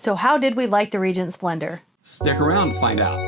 So how did we like the Regent Splendor? Stick around and find out.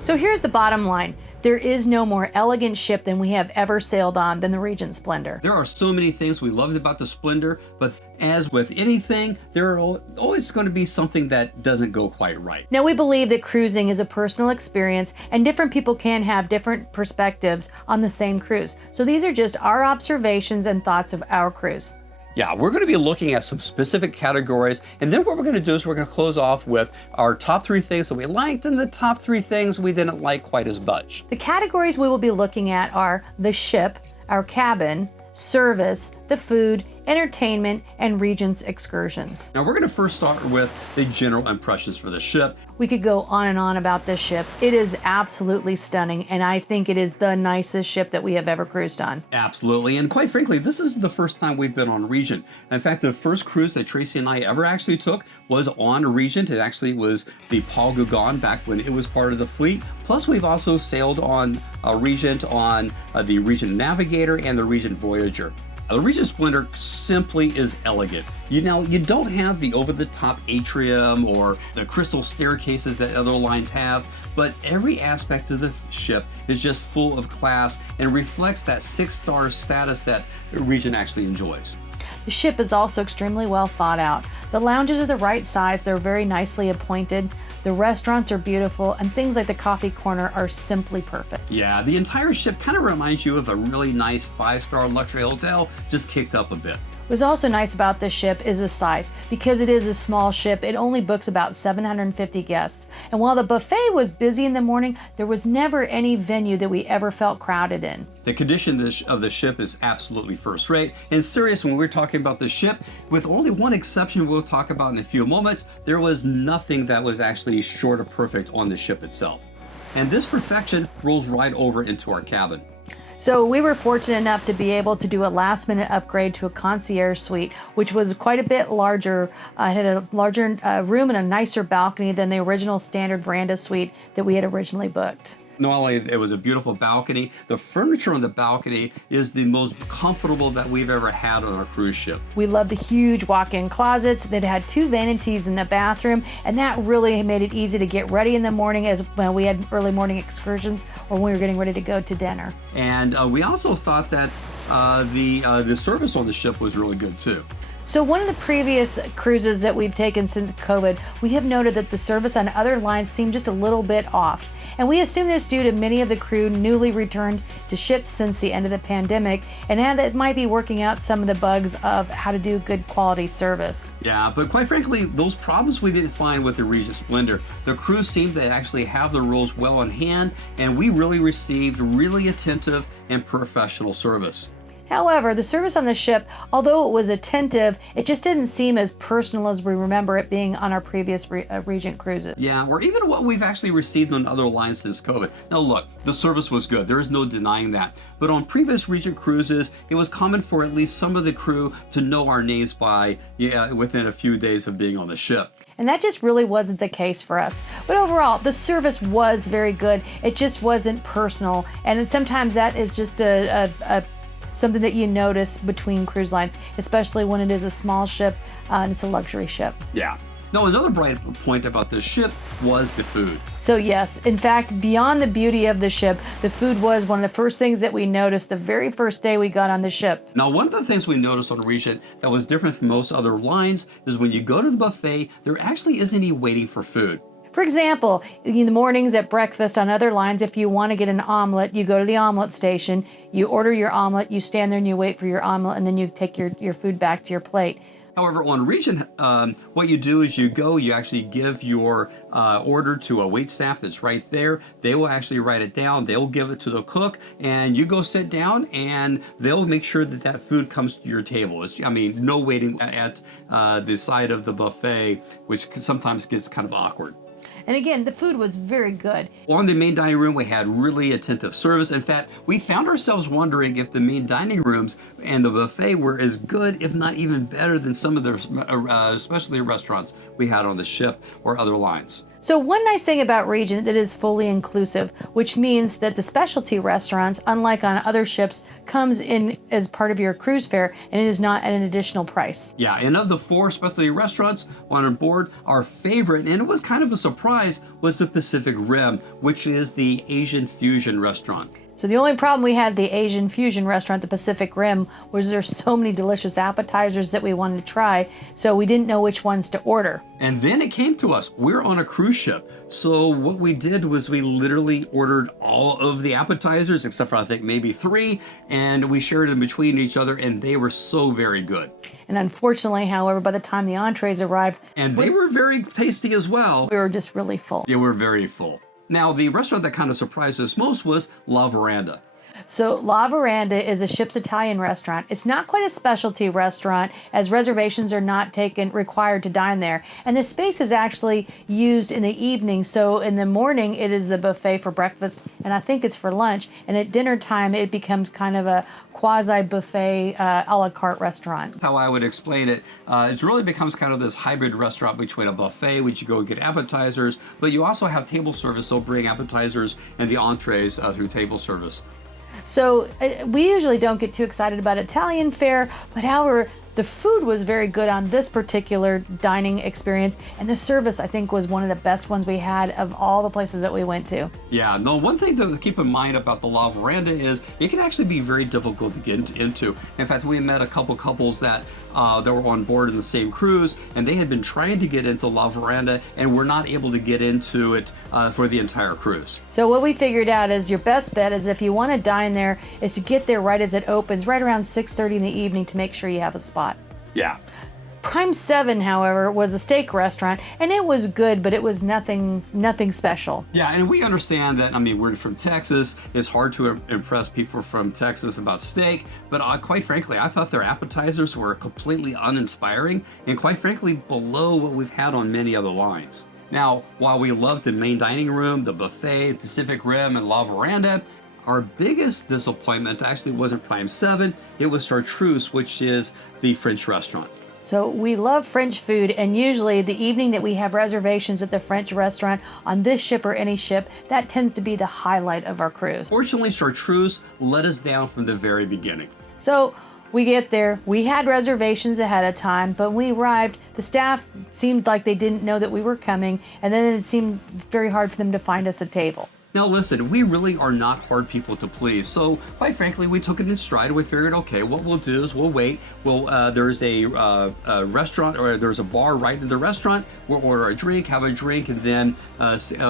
So here's the bottom line. There is no more elegant ship than we have ever sailed on than the Regent Splendor. There are so many things we loved about the Splendor, but as with anything, there are always going to be something that doesn't go quite right. Now, we believe that cruising is a personal experience and different people can have different perspectives on the same cruise. So these are just our observations and thoughts of our cruise. Yeah, we're going to be looking at some specific categories, and then what we're going to do is we're going to close off with our top 3 things that we liked and the top 3 things we didn't like quite as much. The categories we will be looking at are the ship, our cabin, service, the food, entertainment, and Regent's excursions. Now we're going to first start with the general impressions for the ship. We could go on and on about this ship. It is absolutely stunning, and I think it is the nicest ship that we have ever cruised on. Absolutely, and quite frankly, this is the first time we've been on Regent. In fact, the first cruise that Tracy and I ever actually took was on Regent. It actually was the Paul Gauguin back when it was part of the fleet. Plus, we've also sailed on Regent on the Regent Navigator and the Regent Voyager. The Regent Splendor simply is elegant. You don't have the over-the-top atrium or the crystal staircases that other lines have, but every aspect of the ship is just full of class and reflects that 6-star status that Regent actually enjoys. The ship is also extremely well thought out. The lounges are the right size, they're very nicely appointed, the restaurants are beautiful, and things like the coffee corner are simply perfect. Yeah, the entire ship kind of reminds you of a really nice 5-star luxury hotel, just kicked up a bit. What's also nice about this ship is the size. Because it is a small ship, it only books about 750 guests. And while the buffet was busy in the morning, there was never any venue that we ever felt crowded in. The condition of the ship is absolutely first rate. And serious, when we're talking about the ship, with only one exception we'll talk about in a few moments, there was nothing that was actually short of perfect on the ship itself. And this perfection rolls right over into our cabin. So we were fortunate enough to be able to do a last-minute upgrade to a concierge suite, which was quite a bit larger. It had a larger room and a nicer balcony than the original standard veranda suite that we had originally booked. Not only it was a beautiful balcony, the furniture on the balcony is the most comfortable that we've ever had on our cruise ship. We loved the huge walk-in closets that had 2 vanities in the bathroom, and that really made it easy to get ready in the morning as when we had early morning excursions or when we were getting ready to go to dinner. And we also thought that the service on the ship was really good too. So one of the previous cruises that we've taken since COVID, we have noted that the service on other lines seemed just a little bit off. And we assume this due to many of the crew newly returned to ships since the end of the pandemic, and how that might be working out some of the bugs of how to do good quality service. Yeah, but quite frankly, those problems we didn't find with the Regent Splendor. The crew seemed to actually have the rules well in hand, and we really received really attentive and professional service. However, the service on the ship, although it was attentive, it just didn't seem as personal as we remember it being on our previous Regent cruises. Yeah, or even what we've actually received on other lines since COVID. Now look, the service was good. There is no denying that. But on previous Regent cruises, it was common for at least some of the crew to know our names by within a few days of being on the ship. And that just really wasn't the case for us. But overall, the service was very good. It just wasn't personal. And sometimes that is just something that you notice between cruise lines, especially when it is a small ship and it's a luxury ship. Yeah. Now, another bright point about this ship was the food. So yes, in fact, beyond the beauty of the ship, the food was one of the first things that we noticed the very first day we got on the ship. Now, one of the things we noticed on Regent that was different from most other lines is when you go to the buffet, there actually isn't any waiting for food. For example, in the mornings at breakfast on other lines, if you want to get an omelet, you go to the omelet station, you order your omelet, you stand there and you wait for your omelet, and then you take your food back to your plate. However, on Regent, what you do is you actually give your order to a waitstaff that's right there. They will actually write it down. They'll give it to the cook, and you go sit down, and they'll make sure that that food comes to your table. No waiting at the side of the buffet, which sometimes gets kind of awkward. And again, the food was very good. On the main dining room, we had really attentive service. In fact, we found ourselves wondering if the main dining rooms and the buffet were as good, if not even better, than some of the specialty restaurants we had on the ship or other lines. So one nice thing about Regent that is fully inclusive, which means that the specialty restaurants, unlike on other ships, comes in as part of your cruise fare and it is not at an additional price. Yeah, and of the 4 specialty restaurants on board, our favorite, and it was kind of a surprise, was the Pacific Rim, which is the Asian fusion restaurant. So the only problem we had at the Asian fusion restaurant, the Pacific Rim, was there's so many delicious appetizers that we wanted to try, so we didn't know which ones to order. And then it came to us. We're on a cruise ship. So what we did was we literally ordered all of the appetizers, except for I think maybe 3, and we shared them between each other, and they were so very good. And unfortunately, however, by the time the entrees arrived, And they were very tasty as well. we were just really full. They were very full. Now, the restaurant that kind of surprised us most was La Veranda. So La Veranda is a ship's Italian restaurant. It's not quite a specialty restaurant as reservations are not required to dine there. And the space is actually used in the evening. So in the morning, it is the buffet for breakfast, and I think it's for lunch. And at dinner time, it becomes kind of a quasi-buffet a la carte restaurant. That's how I would explain it. It really becomes kind of this hybrid restaurant between a buffet, which you go get appetizers, but you also have table service. They'll bring appetizers and the entrees through table service. So we usually don't get too excited about Italian fare, but however, the food was very good on this particular dining experience, and the service, I think, was one of the best ones we had of all the places that we went to. Yeah, no, one thing to keep in mind about the La Veranda is it can actually be very difficult to get into. In fact, we met a couple couples that were on board in the same cruise, and they had been trying to get into La Veranda and were not able to get into it for the entire cruise. So what we figured out is your best bet is if you want to dine there is to get there right as it opens, right around 6:30 in the evening to make sure you have a spot. Yeah. Prime 7, however, was a steak restaurant, and it was good, but it was nothing special. Yeah, and we understand that, I mean, we're from Texas. It's hard to impress people from Texas about steak, but quite frankly, I thought their appetizers were completely uninspiring and quite frankly, below what we've had on many other lines. Now, while we loved the main dining room, the buffet, Pacific Rim, and La Veranda, our biggest disappointment actually wasn't Prime 7, it was Chartreuse, which is the French restaurant. So we love French food, and usually the evening that we have reservations at the French restaurant on this ship or any ship, that tends to be the highlight of our cruise. Fortunately, Chartreuse let us down from the very beginning. So we get there, we had reservations ahead of time, but when we arrived, the staff seemed like they didn't know that we were coming, and then it seemed very hard for them to find us a table. Now listen, we really are not hard people to please, so quite frankly, we took it in stride. We figured, okay, what we'll do is we'll wait. There's a restaurant, or there's a bar right in the restaurant. We'll order a drink, have a drink, and then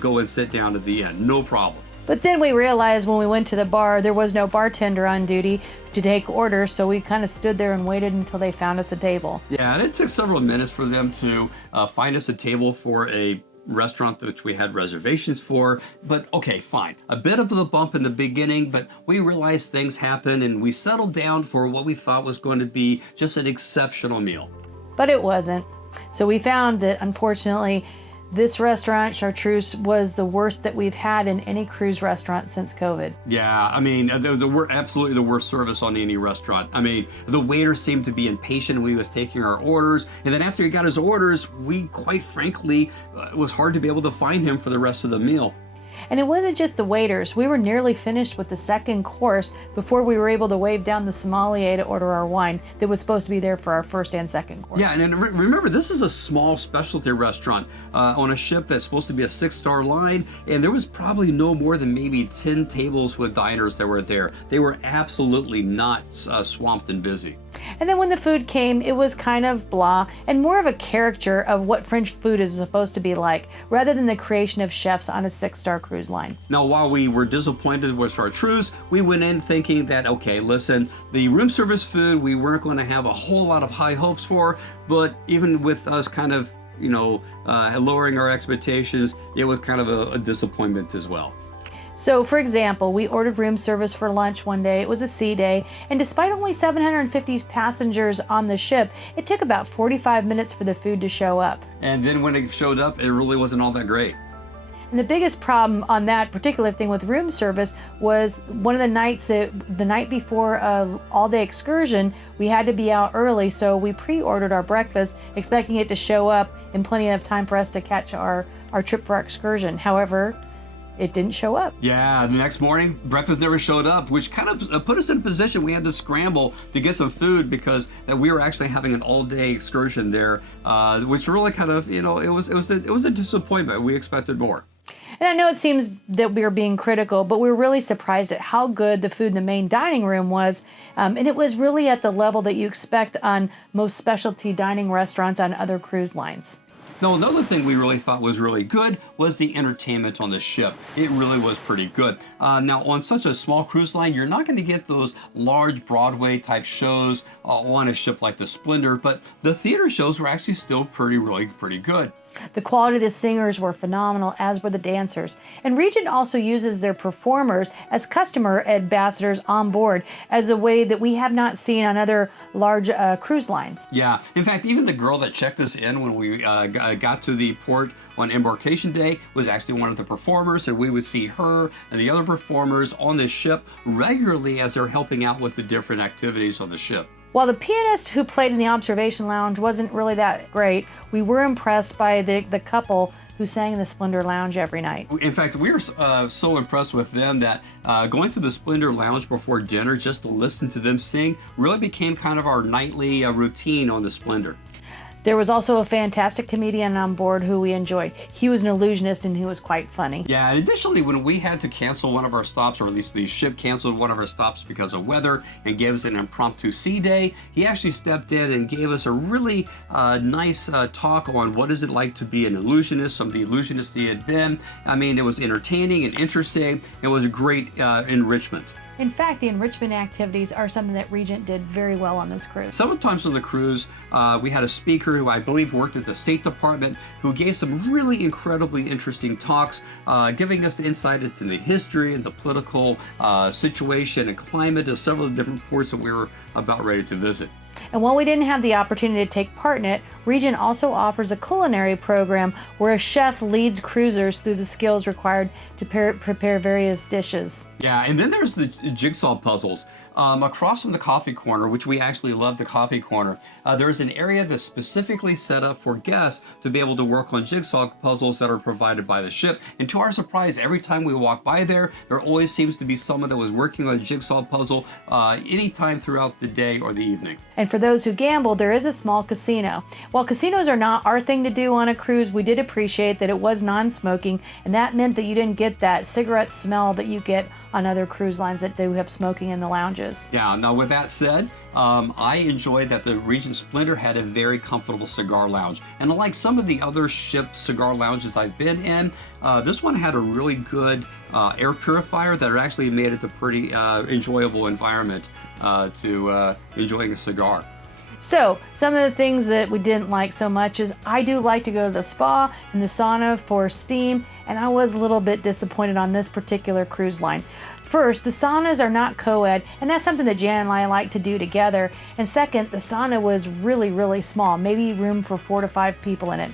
go and sit down at the end. No problem. But then we realized when we went to the bar, there was no bartender on duty to take orders, so we kind of stood there and waited until they found us a table. Yeah, and it took several minutes for them to find us a table for a restaurant which we had reservations for, but okay, fine. A bit of the bump in the beginning, but we realized things happen and we settled down for what we thought was going to be just an exceptional meal. But it wasn't. So we found that, unfortunately, this restaurant, Chartreuse, was the worst that we've had in any cruise restaurant since COVID. Yeah, I mean, we're absolutely the worst service on any restaurant. I mean, the waiter seemed to be impatient when he was taking our orders, and then after he got his orders, we, quite frankly, it was hard to be able to find him for the rest of the meal. And it wasn't just the waiters. We were nearly finished with the second course before we were able to wave down the sommelier to order our wine that was supposed to be there for our first and second course. Yeah, and then remember, this is a small specialty restaurant on a ship that's supposed to be a 6-star line, and there was probably no more than maybe 10 tables with diners that were there. They were absolutely not swamped and busy. And then when the food came, it was kind of blah and more of a caricature of what French food is supposed to be like, rather than the creation of chefs on a 6-star cruise line. Now, while we were disappointed with Chartreuse, we went in thinking that, okay, listen, the room service food we weren't going to have a whole lot of high hopes for, but even with us kind of, lowering our expectations, it was kind of a disappointment as well. So, for example, we ordered room service for lunch one day. It was a sea day, and despite only 750 passengers on the ship, it took about 45 minutes for the food to show up. And then when it showed up, it really wasn't all that great. And the biggest problem on that particular thing with room service was one of the nights, the night before all-day excursion, we had to be out early, so we pre-ordered our breakfast, expecting it to show up in plenty of time for us to catch our trip for our excursion. However, it didn't show up. Yeah, the next morning, breakfast never showed up, which kind of put us in a position we had to scramble to get some food because we were actually having an all-day excursion there, which really kind of, it was a disappointment. We expected more. And I know it seems that we were being critical, but we were really surprised at how good the food in the main dining room was. And it was really at the level that you expect on most specialty dining restaurants on other cruise lines. Now, another thing we really thought was really good was the entertainment on the ship. It really was pretty good. Now, on such a small cruise line, you're not going to get those large Broadway type shows on a ship like the Splendor, but the theater shows were actually still really pretty good. The quality of the singers were phenomenal, as were the dancers. And Regent also uses their performers as customer ambassadors on board as a way that we have not seen on other large cruise lines. Yeah, in fact, even the girl that checked us in when we got to the port on embarkation day was actually one of the performers, and we would see her and the other performers on the ship regularly as they're helping out with the different activities on the ship. While the pianist who played in the observation lounge wasn't really that great, we were impressed by the couple who sang in the Splendor Lounge every night. In fact, we were so impressed with them that going to the Splendor Lounge before dinner just to listen to them sing really became kind of our nightly routine on the Splendor. There was also a fantastic comedian on board who we enjoyed. He was an illusionist and he was quite funny. Yeah, and additionally, when we had to cancel one of our stops, or at least the ship canceled one of our stops because of weather and gave us an impromptu sea day, he actually stepped in and gave us a really nice talk on what is it like to be an illusionist, some of the illusionists he had been. I mean, it was entertaining and interesting. It was a great enrichment. In fact, the enrichment activities are something that Regent did very well on this cruise. Several times on the cruise, we had a speaker who I believe worked at the State Department who gave some really incredibly interesting talks, giving us insight into the history and the political situation and climate of several of the different ports that we were about ready to visit. And while we didn't have the opportunity to take part in it, Regent also offers a culinary program where a chef leads cruisers through the skills required to prepare various dishes. Yeah, and then there's the jigsaw puzzles. Across from the coffee corner, which we actually love the coffee corner, there's an area that's specifically set up for guests to be able to work on jigsaw puzzles that are provided by the ship. And to our surprise, every time we walk by there always seems to be someone that was working on a jigsaw puzzle anytime throughout the day or the evening. And for those who gamble, there is a small casino. While casinos are not our thing to do on a cruise, we did appreciate that it was non-smoking, and that meant that you didn't get that cigarette smell that you get on other cruise lines that do have smoking in the lounges. Yeah, now with that said, I enjoyed that the Regent Splendor had a very comfortable cigar lounge. And unlike some of the other ship cigar lounges I've been in, this one had a really good air purifier that actually made it a pretty enjoyable environment to enjoying a cigar. So, some of the things that we didn't like so much is I do like to go to the spa and the sauna for steam, and I was a little bit disappointed on this particular cruise line. First, the saunas are not co-ed, and that's something that Jan and I like to do together. And second, the sauna was really small, maybe room for 4 to 5 people in it.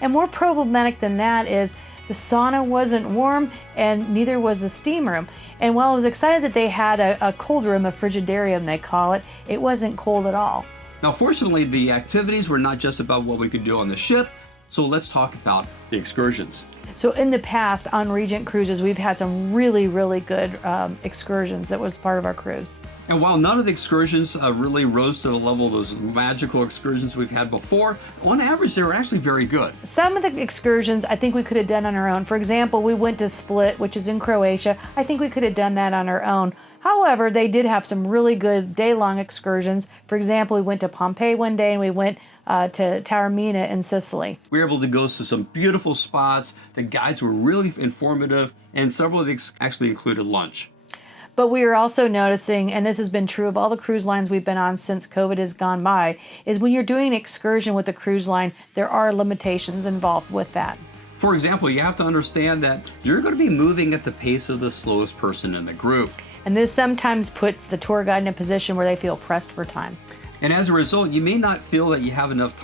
And more problematic than that is the sauna wasn't warm and neither was the steam room. And while I was excited that they had a cold room, a frigidarium they call it, it wasn't cold at all. Now, fortunately, the activities were not just about what we could do on the ship, so let's talk about the excursions. So in the past, on Regent cruises, we've had some really good excursions that was part of our cruise. And while none of the excursions really rose to the level of those magical excursions we've had before, on average, they were actually very good. Some of the excursions I think we could have done on our own. For example, we went to Split, which is in Croatia. I think we could have done that on our own. However, they did have some really good day-long excursions. For example, we went to Pompeii one day and we went to Taormina in Sicily. We were able to go to some beautiful spots. The guides were really informative, and several of these actually included lunch. But we are also noticing, and this has been true of all the cruise lines we've been on since COVID has gone by, is when you're doing an excursion with a cruise line, there are limitations involved with that. For example, you have to understand that you're going to be moving at the pace of the slowest person in the group. And this sometimes puts the tour guide in a position where they feel pressed for time. And as a result, you may not feel that you have enough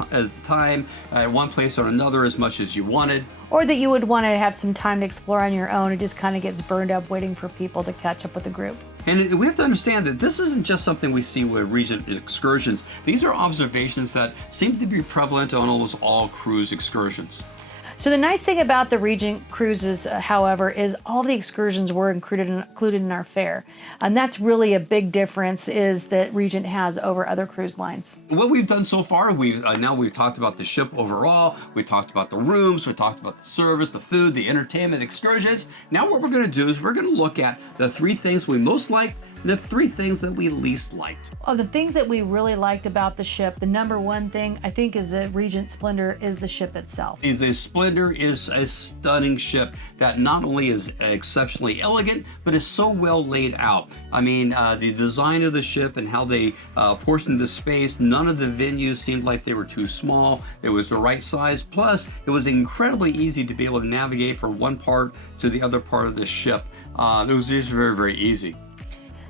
time at one place or another as much as you wanted. Or that you would want to have some time to explore on your own. It just kind of gets burned up waiting for people to catch up with the group. And we have to understand that this isn't just something we see with Regent excursions. These are observations that seem to be prevalent on almost all cruise excursions. So the nice thing about the Regent cruises, however, is all the excursions were included in our fare. And that's really a big difference is that Regent has over other cruise lines. What we've done so far, we've talked about the ship overall, we talked about the rooms, we talked about the service, the food, the entertainment, excursions. Now what we're going to do is we're going to look at the 3 things we most liked, the 3 things that we least liked. Of the things that we really liked about the ship, the number one thing I think is the Regent Splendor is the ship itself. The Splendor is a stunning ship that not only is exceptionally elegant, but is so well laid out. I mean, the design of the ship and how they portioned the space, none of the venues seemed like they were too small. It was the right size. Plus, it was incredibly easy to be able to navigate from one part to the other part of the ship. It was just very, very easy.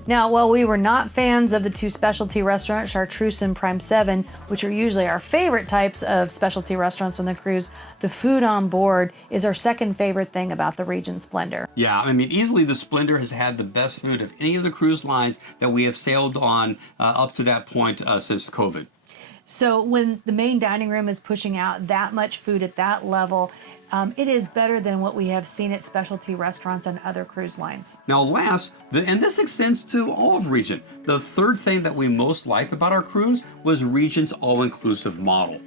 Now, while we were not fans of the 2 specialty restaurants, Chartreuse and Prime 7, which are usually our favorite types of specialty restaurants on the cruise, the food on board is our second favorite thing about the Regent Splendor. Yeah, I mean, easily the Splendor has had the best food of any of the cruise lines that we have sailed on up to that point since COVID. So when the main dining room is pushing out that much food at that level, it is better than what we have seen at specialty restaurants on other cruise lines. Now last, and this extends to all of Regent, the third thing that we most liked about our cruise was Regent's all-inclusive model.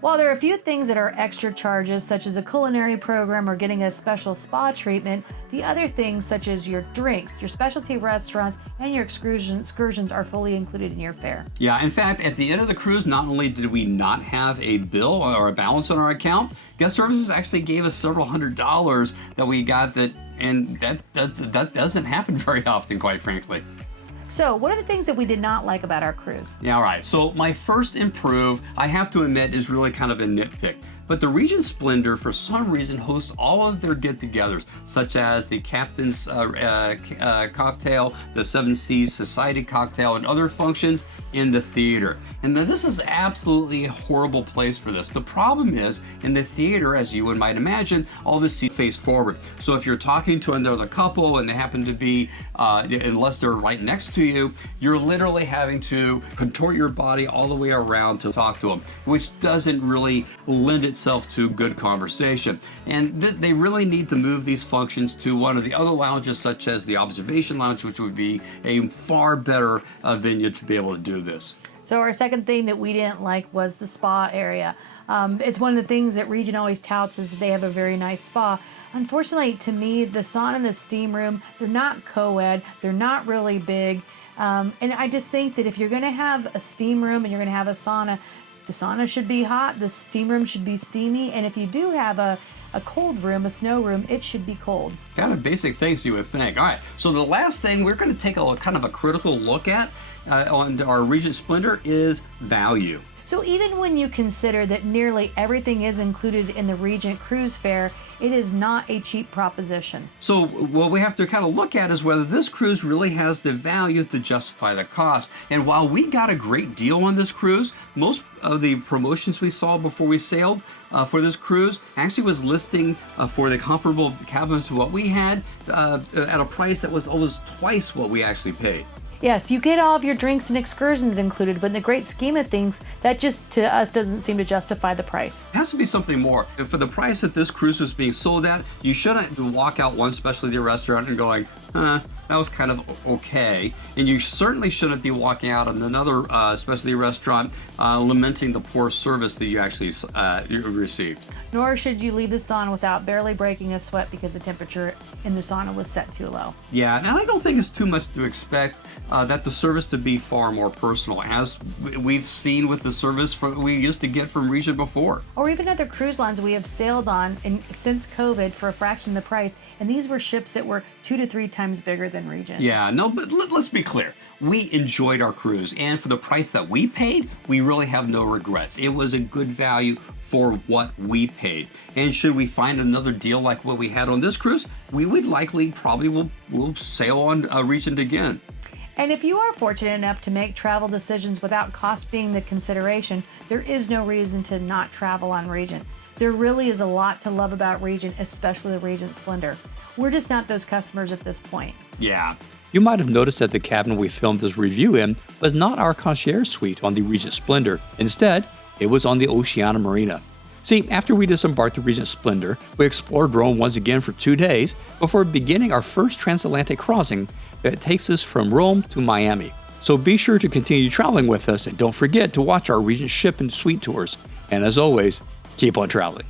While there are a few things that are extra charges, such as a culinary program or getting a special spa treatment, the other things, such as your drinks, your specialty restaurants, and your excursions are fully included in your fare. Yeah, in fact, at the end of the cruise, not only did we not have a bill or a balance on our account, guest services actually gave us several $100s that we got and that doesn't happen very often, quite frankly. So, what are the things that we did not like about our cruise? Yeah, all right. So my first improve, I have to admit, is really kind of a nitpick. But the Regent Splendor, for some reason, hosts all of their get-togethers, such as the Captain's Cocktail, the Seven Seas Society Cocktail, and other functions in the theater. And then this is absolutely a horrible place for this. The problem is, in the theater, as you might imagine, all the seats face forward. So if you're talking to another couple and they happen to be, unless they're right next to you, you're literally having to contort your body all the way around to talk to them, which doesn't really lend itself to good conversation. And they really need to move these functions to one of the other lounges, such as the observation lounge, which would be a far better venue to be able to do this. So our second thing that we didn't like was the spa area. It's one of the things that Regent always touts is that they have a very nice spa. Unfortunately, to me, the sauna and the steam room, they're not co-ed, they're not really big. And I just think that if you're gonna have a steam room and you're gonna have a sauna, the sauna should be hot, the steam room should be steamy, and if you do have a cold room, a snow room, it should be cold. Kind of basic things you would think. All right, so the last thing we're going to take a kind of a critical look at on our Regent Splendor is value. So even when you consider that nearly everything is included in the Regent cruise fare, it is not a cheap proposition. So what we have to kind of look at is whether this cruise really has the value to justify the cost. And while we got a great deal on this cruise, most of the promotions we saw before we sailed for this cruise actually was listing for the comparable cabins to what we had at a price that was almost twice what we actually paid. Yes, you get all of your drinks and excursions included, but in the great scheme of things, that just to us doesn't seem to justify the price. It has to be something more. And for the price that this cruise was being sold at, you shouldn't walk out one specialty restaurant and going, that was kind of okay. And you certainly shouldn't be walking out in another specialty restaurant lamenting the poor service that you actually received. Nor should you leave the sauna without barely breaking a sweat because the temperature in the sauna was set too low. Yeah, and I don't think it's too much to expect that the service to be far more personal, as we've seen with the service we used to get from Regent before. Or even other cruise lines we have sailed on since COVID for a fraction of the price, and these were ships that were 2 to 3 times bigger than Regent. Yeah, no, but let's be clear. We enjoyed our cruise, and for the price that we paid, we really have no regrets. It was a good value for what we paid. And should we find another deal like what we had on this cruise, we would likely probably will sail on Regent again. And if you are fortunate enough to make travel decisions without cost being the consideration, there is no reason to not travel on Regent. There really is a lot to love about Regent, especially the Regent Splendor. We're just not those customers at this point. Yeah. You might have noticed that the cabin we filmed this review in was not our concierge suite on the Regent Splendor. Instead, it was on the Oceana Marina. See, after we disembarked the Regent Splendor, we explored Rome once again for 2 days before beginning our first transatlantic crossing that takes us from Rome to Miami. So be sure to continue traveling with us and don't forget to watch our Regent ship and suite tours. And as always, keep on traveling.